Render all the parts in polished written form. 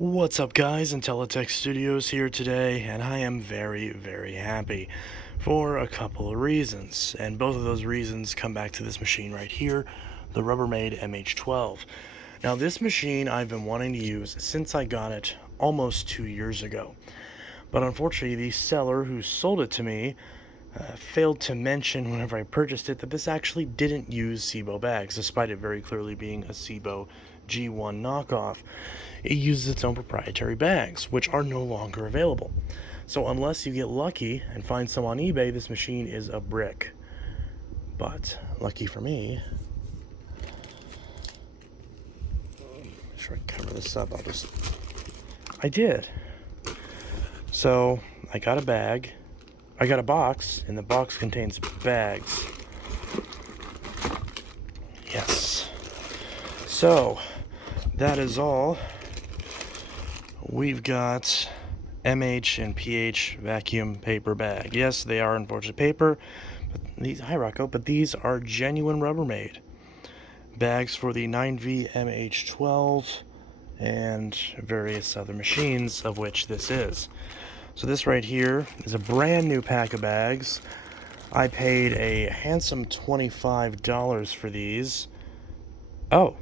What's up, guys? Intelitech Studios here today, and I am very, very happy for a couple of reasons. And both of those reasons come back to this machine right here, the Rubbermaid MH12. Now, this machine I've been wanting to use since I got it almost 2 years ago. But unfortunately, the seller who sold it to me failed to mention whenever I purchased it that this actually didn't use SIBO bags, despite it very clearly being a SIBO G1 knockoff. It uses its own proprietary bags, which are no longer available. So unless you get lucky and find some on eBay, this machine is a brick. But lucky for me, should I cover this up? I did. So I got a bag. I got a box, and the box contains bags. Yes. So, that is all. We've got MH and PH vacuum paper bag. Yes, they are unfortunately paper, but hi Rocco, but these are genuine Rubbermaid bags for the 9V MH12 and various other machines, of which this is. So this right here is a brand new pack of bags. I paid a handsome $25 for these. Oh,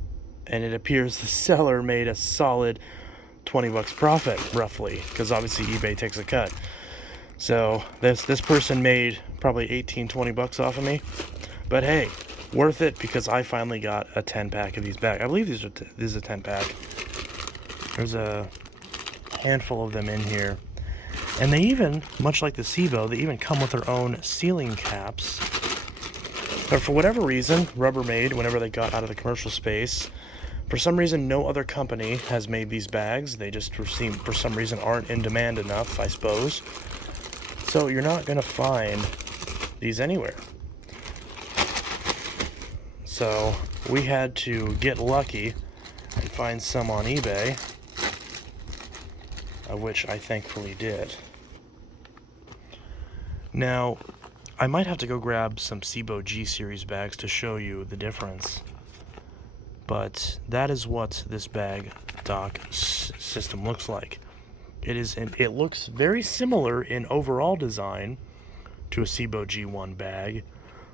and it appears the seller made a solid 20 bucks profit, roughly, because obviously eBay takes a cut. So this person made probably 18-20 bucks off of me. But hey, worth it, because I finally got a 10 pack of these bags. I believe this is a 10 pack. There's a handful of them in here. And they even, much like the SIBO, they even come with their own sealing caps. But for whatever reason, Rubbermaid, whenever they got out of the commercial space, for some reason no other company has made these bags. They just for some reason aren't in demand enough, I suppose. So you're not going to find these anywhere. So we had to get lucky and find some on eBay, of which I thankfully did. Now, I might have to go grab some SIBO G series bags to show you the difference. But that is what this bag dock system looks like. It looks very similar in overall design to a SIBO G1 bag,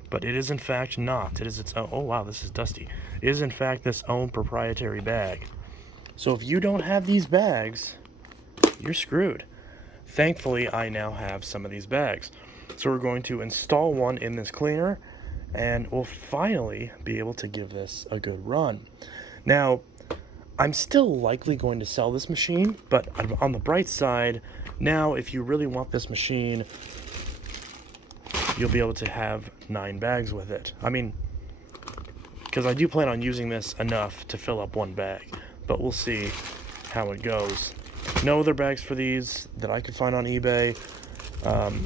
but it is in fact not. It is its own. Oh wow, this is dusty. It is in fact its own proprietary bag. So if you don't have these bags, you're screwed. Thankfully, I now have some of these bags. So we're going to install one in this cleaner, and we'll finally be able to give this a good run. Now, I'm still likely going to sell this machine, but on the bright side, now if you really want this machine, you'll be able to have 9 bags with it. I mean, because I do plan on using this enough to fill up one bag, but we'll see how it goes. No other bags for these that I could find on eBay.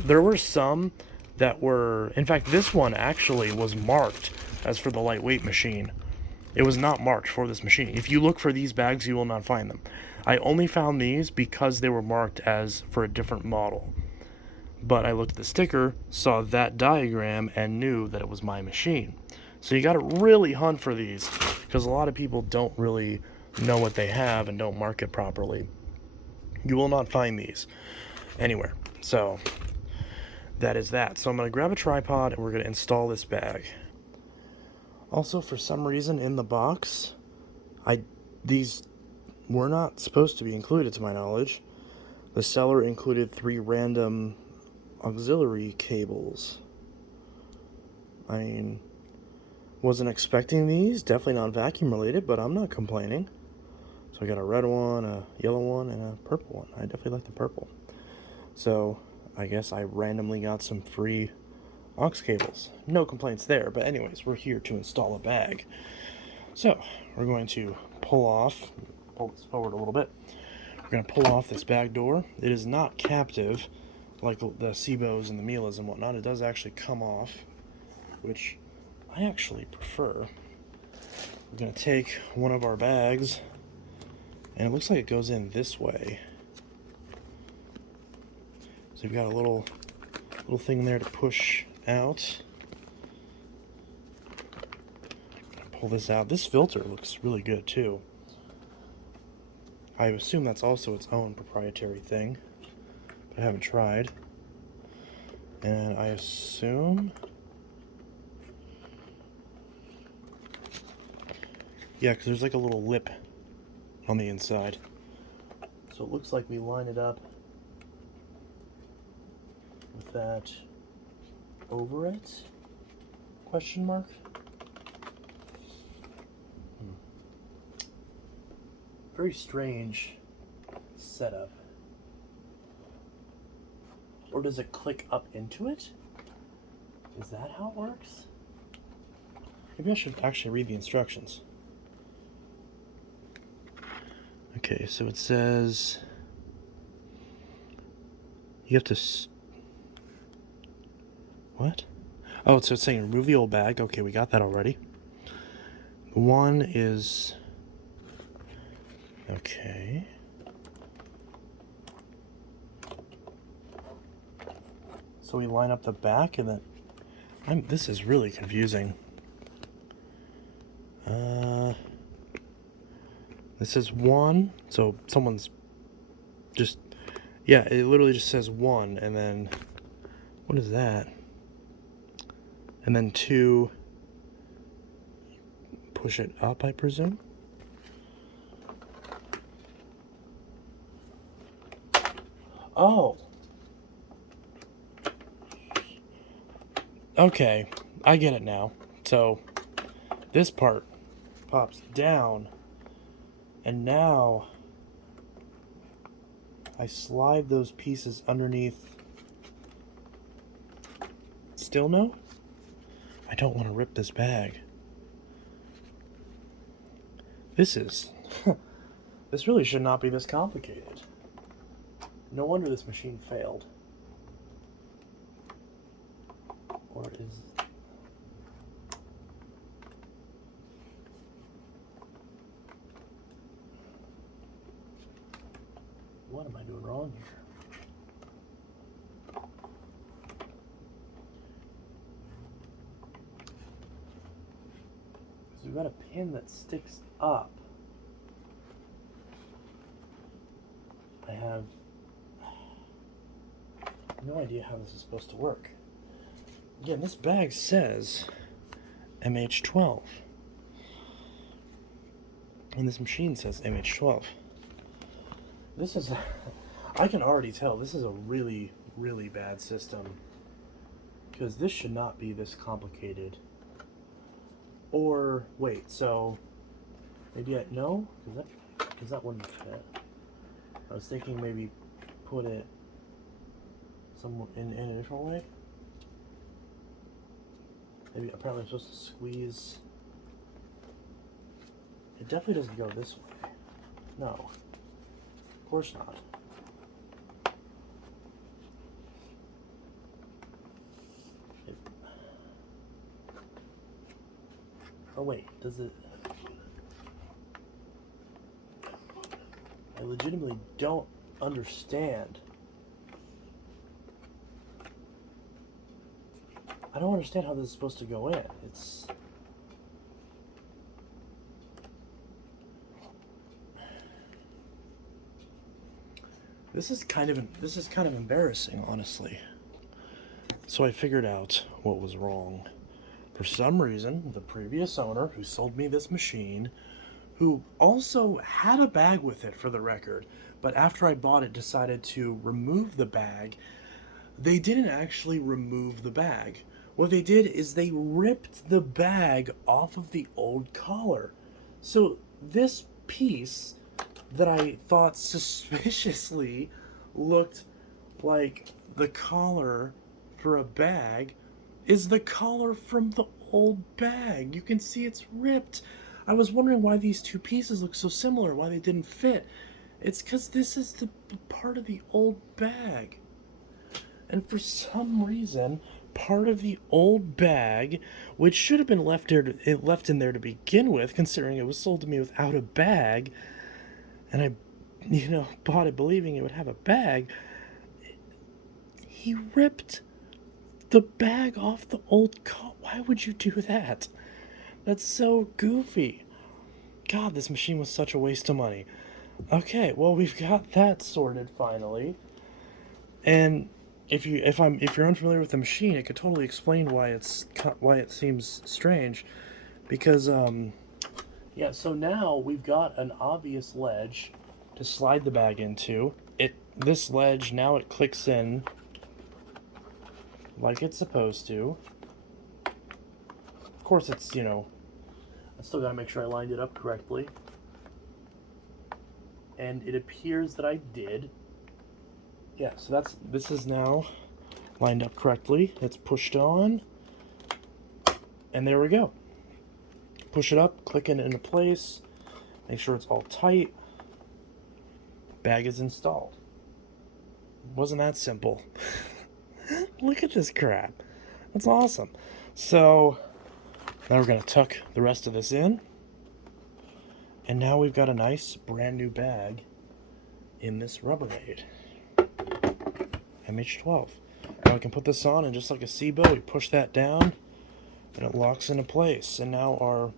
There were some that were, in fact, this one actually was marked as for the lightweight machine. It was not marked for this machine. If you look for these bags, you will not find them. I only found these because they were marked as for a different model. But I looked at the sticker, saw that diagram, and knew that it was my machine. So you gotta really hunt for these, because a lot of people don't really know what they have and don't mark it properly. You will not find these anywhere. So that is that. So I'm going to grab a tripod and we're going to install this bag. Also, for some reason in the box, these were not supposed to be included to my knowledge. The seller included 3 random auxiliary cables. I mean, wasn't expecting these. Definitely not vacuum related, but I'm not complaining. So I got a red one, a yellow one, and a purple one. I definitely like the purple. So I guess I randomly got some free aux cables. No complaints there, but anyways, we're here to install a bag. So we're going to pull this forward a little bit. We're going to pull off this bag door. It is not captive like the SIBOs and the Milas and whatnot. It does actually come off, which I actually prefer. We're going to take one of our bags, and it looks like it goes in this way. So you've got a little thing there to push out. Pull this out. This filter looks really good too. I assume that's also its own proprietary thing, but I haven't tried. And I assume... yeah, because there's like a little lip on the inside. So it looks like we line it up with that over it? Question mark? Very strange setup. Or does it click up into it? Is that how it works? Maybe I should actually read the instructions. Okay, so it says you have to what? Oh, so it's saying remove the old bag. Okay, we got that already. One is okay. So we line up the back and then this is really confusing. This is one, so someone's just, yeah, it literally just says one, and then, what is that? And then two, push it up, I presume? Oh. Okay, I get it now. So, this part pops down, and now I slide those pieces underneath. Still no? I don't want to rip this bag. This is... this really should not be this complicated. No wonder this machine failed. Or is... what am I doing wrong here? Because we've got a pin that sticks up. I have no idea how this is supposed to work. Again, this bag says MH12. And this machine says MH12. This is, I can already tell this is a really, really bad system. Because this should not be this complicated. Or, wait, so, maybe no? Because that wouldn't fit. I was thinking maybe put it somewhere in a different way. Maybe, apparently I'm supposed to squeeze. It definitely doesn't go this way. No. Of course not. Oh wait, does it... I legitimately don't understand. I don't understand how this is supposed to go in. It's... This is kind of embarrassing, honestly. So I figured out what was wrong. For some reason, the previous owner who sold me this machine, who also had a bag with it for the record, but after I bought it decided to remove the bag, they didn't actually remove the bag. What they did is they ripped the bag off of the old collar. So this piece that I thought suspiciously looked like the collar for a bag is the collar from the old bag. You can see it's ripped. I was wondering why these two pieces look so similar, why they didn't fit. It's because this is the part of the old bag. And for some reason, part of the old bag, which should have been left in there to begin with, considering it was sold to me without a bag, and I, bought it believing it would have a bag, he ripped the bag off the old collar. Why would you do that? That's so goofy. God, this machine was such a waste of money. Okay, well, we've got that sorted finally. And if you're unfamiliar with the machine, it could totally explain why it seems strange, because yeah. So now we've got an obvious ledge to slide the bag into. This ledge now it clicks in like it's supposed to. Of course, it's I still gotta make sure I lined it up correctly, and it appears that I did. Yeah. So this is now lined up correctly. It's pushed on, and there we go. Push it up, click it into place, make sure it's all tight. Bag is installed. Wasn't that simple? Look at this crap. That's awesome. So now we're going to tuck the rest of this in. And now we've got a nice brand new bag in this Rubbermaid MH12. Now we can put this on, and just like a SIBO, we push that down and it locks into place. And now our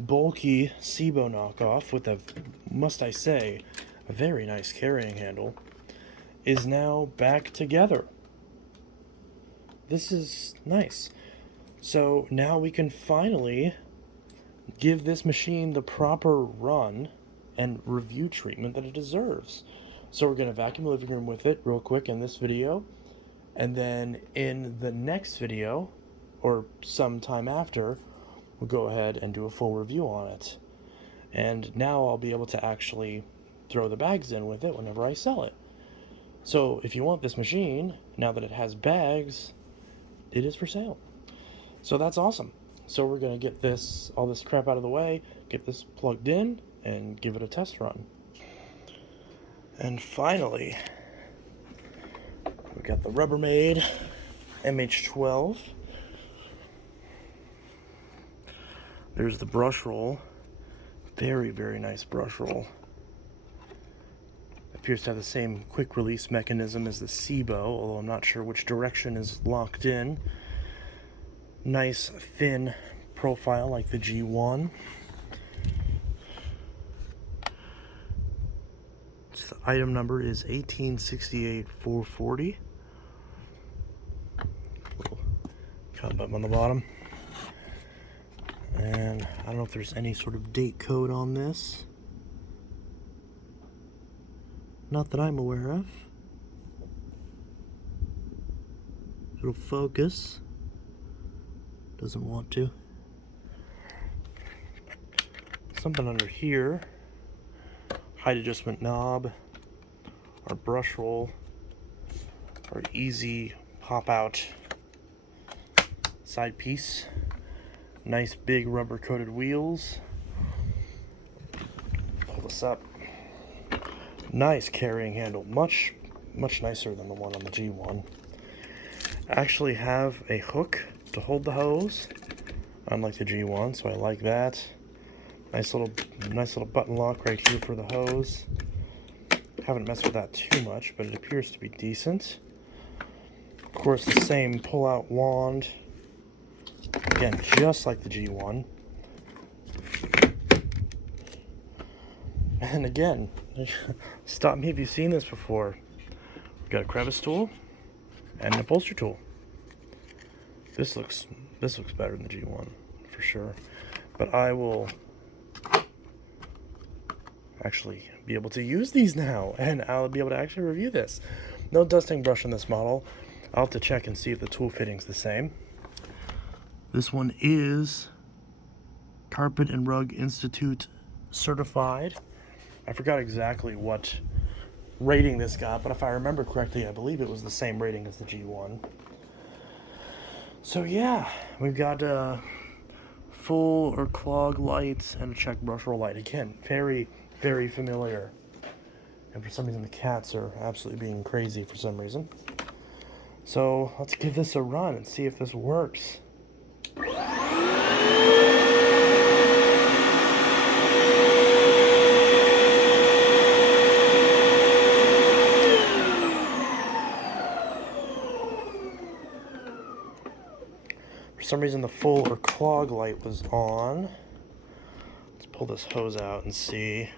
bulky SIBO knockoff with a, must I say, a very nice carrying handle is now back together. This is nice. So now we can finally give this machine the proper run and review treatment that it deserves. So we're going to vacuum the living room with it real quick in this video, and then in the next video or sometime after, we'll go ahead and do a full review on it. And now I'll be able to actually throw the bags in with it whenever I sell it. So if you want this machine, now that it has bags, it is for sale. So that's awesome. So we're going to get all this crap out of the way, get this plugged in, and give it a test run. And finally, we've got the Rubbermaid MH12. There's the brush roll. Very, very nice brush roll. Appears to have the same quick release mechanism as the SIBO, although I'm not sure which direction is locked in. Nice thin profile like the G1. So the item number is 1868440. Little cut button on the bottom. And I don't know if there's any sort of date code on this. Not that I'm aware of. It'll focus. Doesn't want to. Something under here. Height adjustment knob. Our brush roll. Our easy pop out side piece. Nice big rubber coated wheels. Pull this up. Nice carrying handle. Much nicer than the one on the G1. I actually have a hook to hold the hose, unlike the G1, so I like that. Nice little button lock right here for the hose. Haven't messed with that too much, but it appears to be decent. Of course, the same pull-out wand. Again, just like the G1. And again, stop me if you've seen this before. We've got a crevice tool and an upholstery tool. This looks better than the G1 for sure. But I will actually be able to use these now, and I'll be able to actually review this. No dusting brush on this model. I'll have to check and see if the tool fitting's the same. This one is Carpet and Rug Institute certified. I forgot exactly what rating this got, but if I remember correctly, I believe it was the same rating as the G1. So yeah, we've got full or clog lights and a check brush roll light. Again, very, very familiar. And for some reason, the cats are absolutely being crazy for some reason. So let's give this a run and see if this works. For some reason, the full or clog light was on. Let's pull this hose out and see.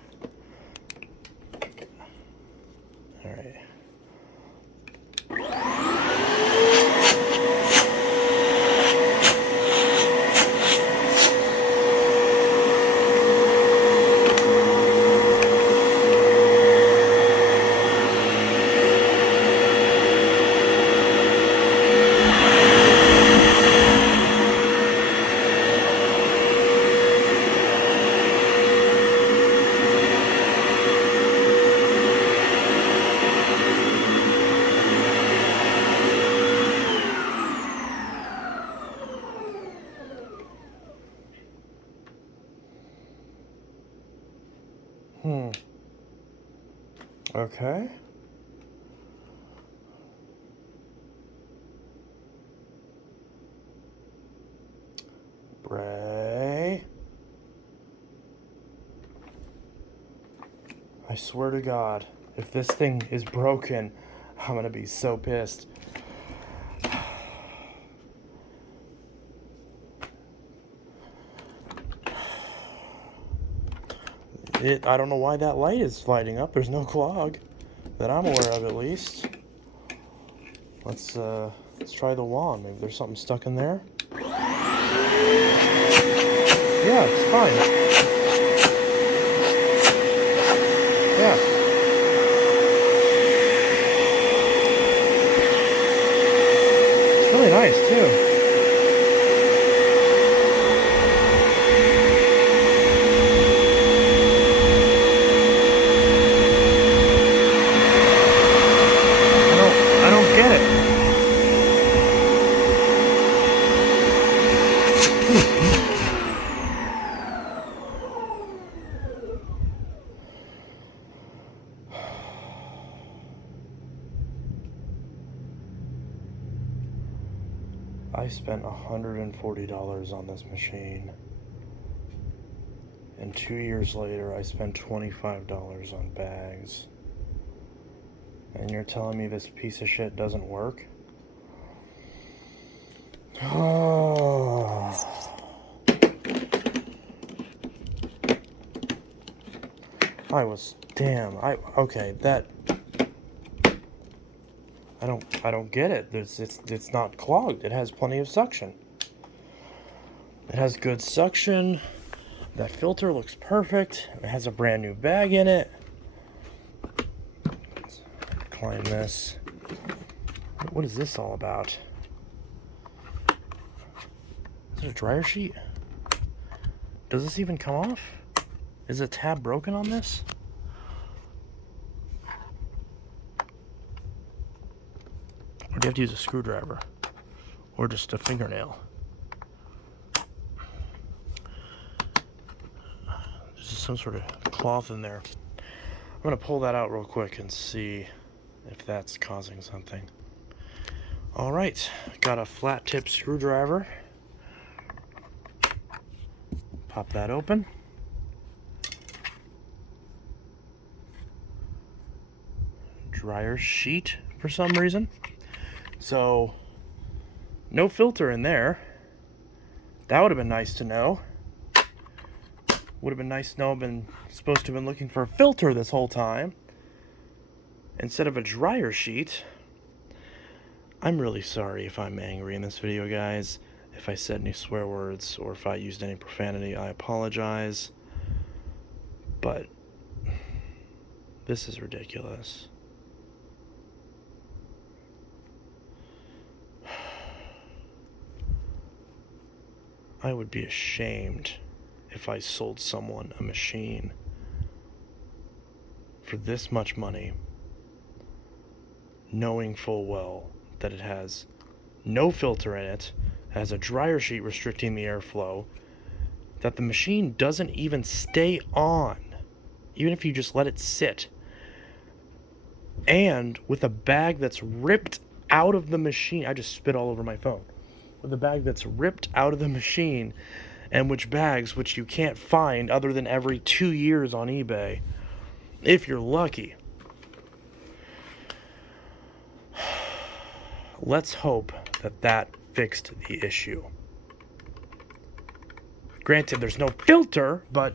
Okay. Bray. I swear to God, if this thing is broken, I'm gonna be so pissed. I don't know why that light is lighting up. There's no clog that I'm aware of, at least. Let's try the wand. Maybe there's something stuck in there. Yeah, it's fine. Yeah. It's really nice, too. I don't get it. I spent $140 on this machine, and 2 years later I spent $25 on bags. And you're telling me this piece of shit doesn't work? Oh. I don't get it. It's not clogged. It has plenty of suction. It has good suction. That filter looks perfect. It has a brand new bag in it. Let's climb this. What is this all about? Is it a dryer sheet? Does this even come off? Is the tab broken on this? Or do you have to use a screwdriver? Or just a fingernail? There's some sort of cloth in there. I'm gonna pull that out real quick and see if that's causing something. All right, got a flat tip screwdriver. Pop that open. Dryer sheet for some reason. So, no filter in there. That would have been nice to know. Would have been nice to know I've been supposed to have been looking for a filter this whole time instead of a dryer sheet. I'm really sorry if I'm angry in this video, guys. If I said any swear words or if I used any profanity, I apologize. But this is ridiculous. I would be ashamed if I sold someone a machine for this much money, knowing full well that it has no filter in it, has a dryer sheet restricting the airflow, that the machine doesn't even stay on, even if you just let it sit, and with a bag that's ripped out of the machine. I just spit all over my phone. With a bag that's ripped out of the machine, and which you can't find other than every 2 years on eBay, if you're lucky. Let's hope that fixed the issue. Granted, there's no filter, but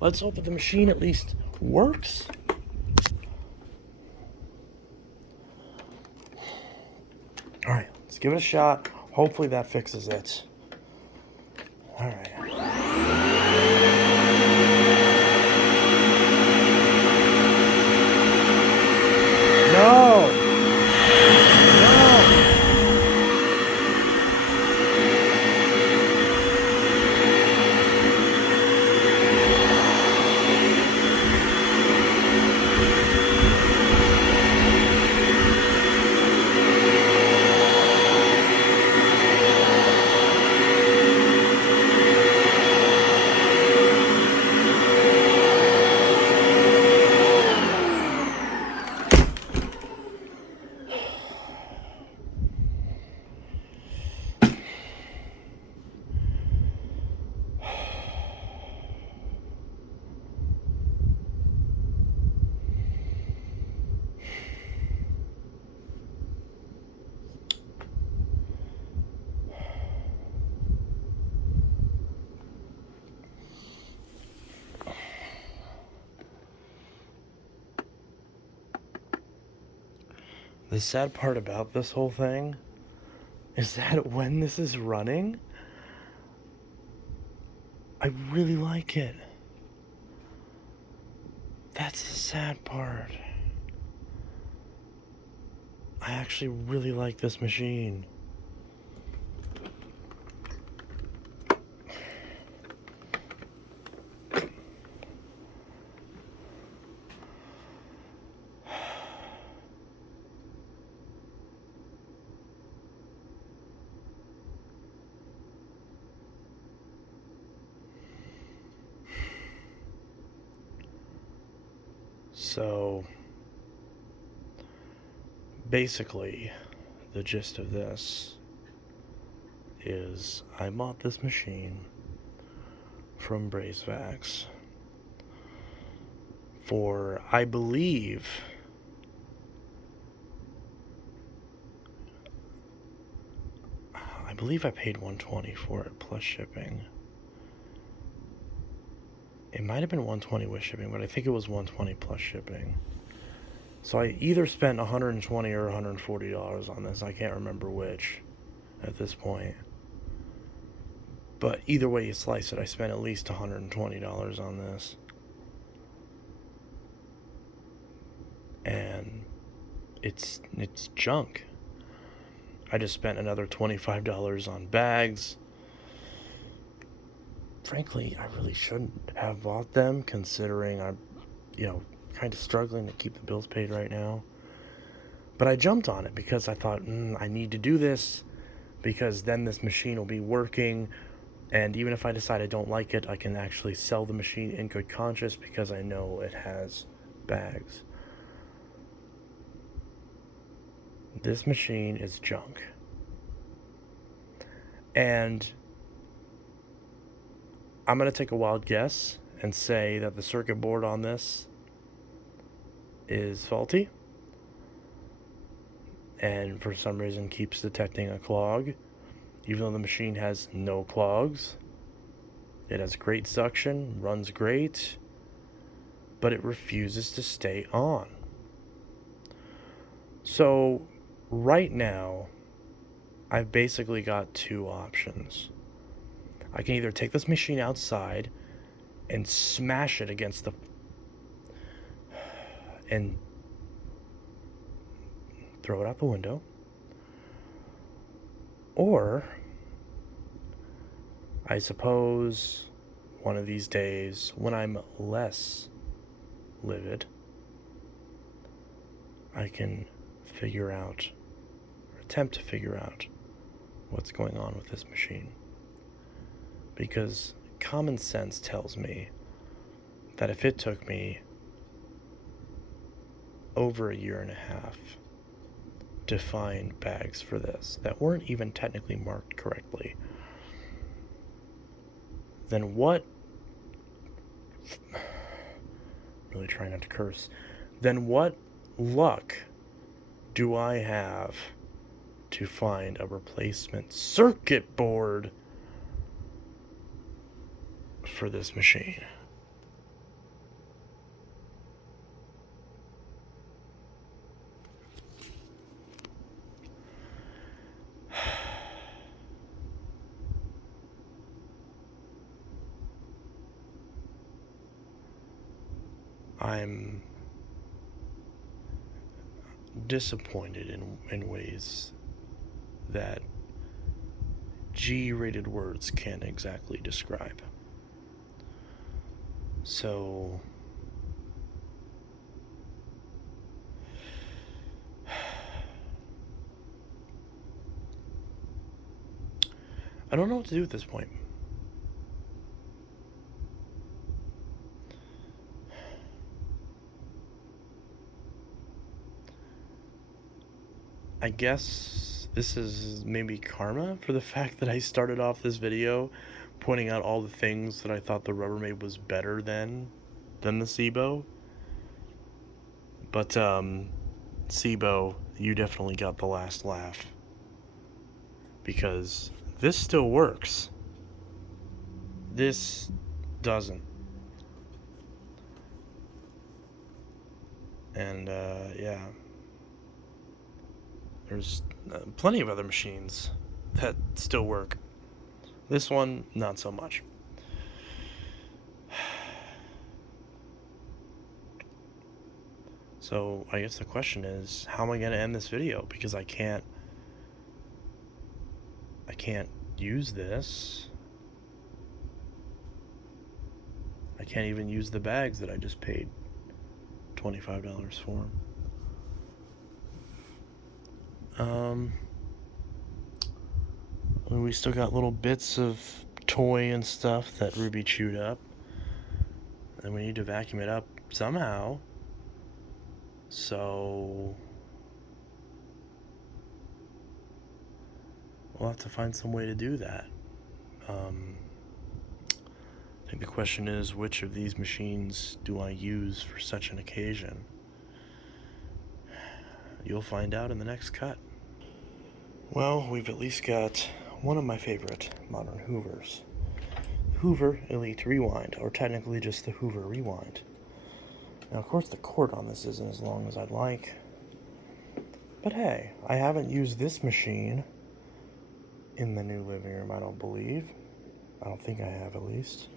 let's hope that the machine at least works. All right, let's give it a shot. Hopefully that fixes it. All right. No! The sad part about this whole thing is that when this is running, I really like it. That's the sad part. I actually really like this machine. So, basically, the gist of this is I bought this machine from Bracevax for, I believe, I paid $120 for it plus shipping. It might have been $120 with shipping, but I think it was $120 plus shipping. So I either spent $120 or $140 on this. I can't remember which at this point. But either way you slice it, I spent at least $120 on this. And it's junk. I just spent another $25 on bags. Frankly, I really shouldn't have bought them, considering I'm, kind of struggling to keep the bills paid right now. But I jumped on it because I thought, I need to do this, because then this machine will be working, and even if I decide I don't like it, I can actually sell the machine in good conscience because I know it has bags. This machine is junk. And I'm going to take a wild guess and say that the circuit board on this is faulty and for some reason keeps detecting a clog, even though the machine has no clogs. It has great suction, runs great, but it refuses to stay on. So right now, I've basically got two options. I can either take this machine outside and smash it against and throw it out the window, or I suppose one of these days when I'm less livid, I can figure out, or attempt to figure out, what's going on with this machine. Because common sense tells me that if it took me over a year and a half to find bags for this that weren't even technically marked correctly, then what, really trying not to curse, then what luck do I have to find a replacement circuit board for this machine? I'm disappointed in ways that G-rated words can't exactly describe. So I don't know what to do at this point. I guess this is maybe karma for the fact that I started off this video pointing out all the things that I thought the Rubbermaid was better than the SIBO. But SIBO, you definitely got the last laugh, because this still works. This doesn't. And yeah. There's plenty of other machines that still work. This one, not so much. So I guess the question is, how am I going to end this video? Because I can't use this. I can't even use the bags that I just paid $25 for. We still got little bits of toy and stuff that Ruby chewed up, and we need to vacuum it up somehow. So we'll have to find some way to do that. I think the question is, which of these machines do I use for such an occasion? You'll find out in the next cut. Well, we've at least got one of my favorite modern Hoovers. Hoover Elite Rewind, or technically just the Hoover Rewind. Now, of course, the cord on this isn't as long as I'd like. But hey, I haven't used this machine in the new living room, I don't believe. I don't think I have, at least.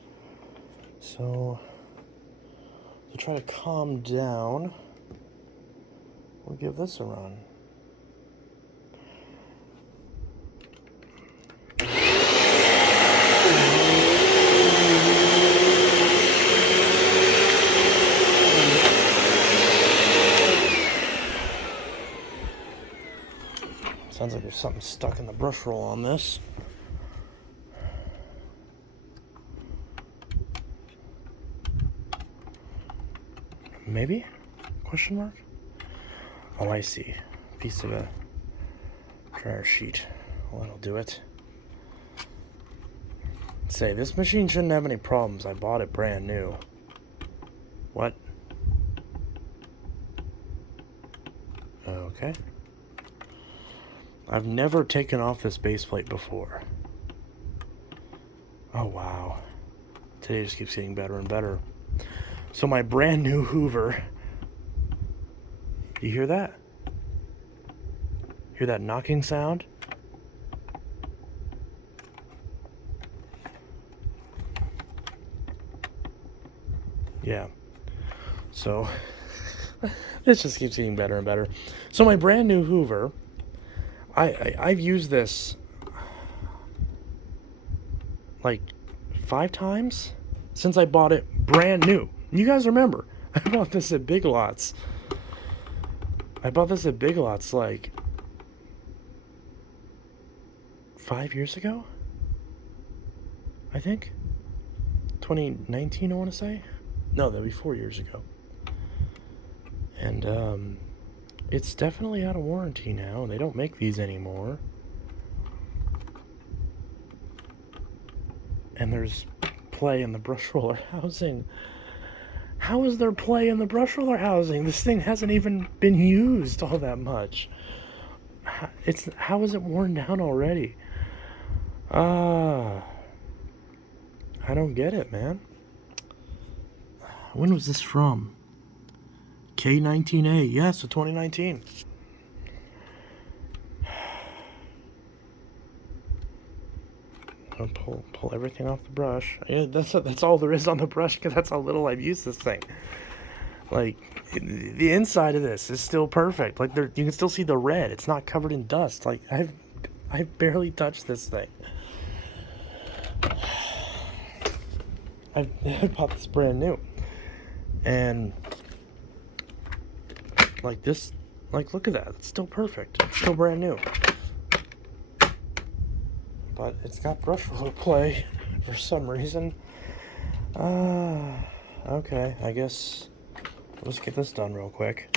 So, to try to calm down, we'll give this a run. Sounds like there's something stuck in the brush roll on this. Maybe? Question mark? Oh, I see. Piece of a dryer sheet. Well, that'll do it. Say, this machine shouldn't have any problems. I bought it brand new. What? Okay. I've never taken off this base plate before. Oh, wow. Today just keeps getting better and better. So my brand new Hoover, you hear that? Hear that knocking sound? Yeah. So this just keeps getting better and better. So my brand new Hoover, I've used this like 5 times since I bought it brand new. You guys remember, I bought this at Big Lots. I bought this at Big Lots like 5 years ago, I think. 2019, I want to say. No, that'd be 4 years ago. And it's definitely out of warranty now. They don't make these anymore. And there's play in the brush roller housing. How is there play in the brush roller housing? This thing hasn't even been used all that much. How is it worn down already? I don't get it, man. When was this from? K19A. Yeah, so 2019. I'll pull everything off the brush. Yeah, that's all there is on the brush, because that's how little I've used this thing. Like, the inside of this is still perfect. Like, you can still see the red. It's not covered in dust. Like, I've barely touched this thing. I bought this brand new, and like this, like, look at that. It's still perfect. It's still brand new. But it's got brush roller play for some reason. Okay, I guess let's get this done real quick.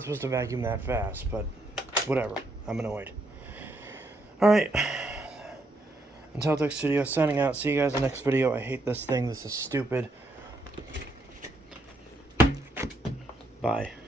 not supposed to vacuum that fast, but whatever. I'm annoyed. Alright. Inteltech Studio signing out. See you guys in the next video. I hate this thing. This is stupid. Bye.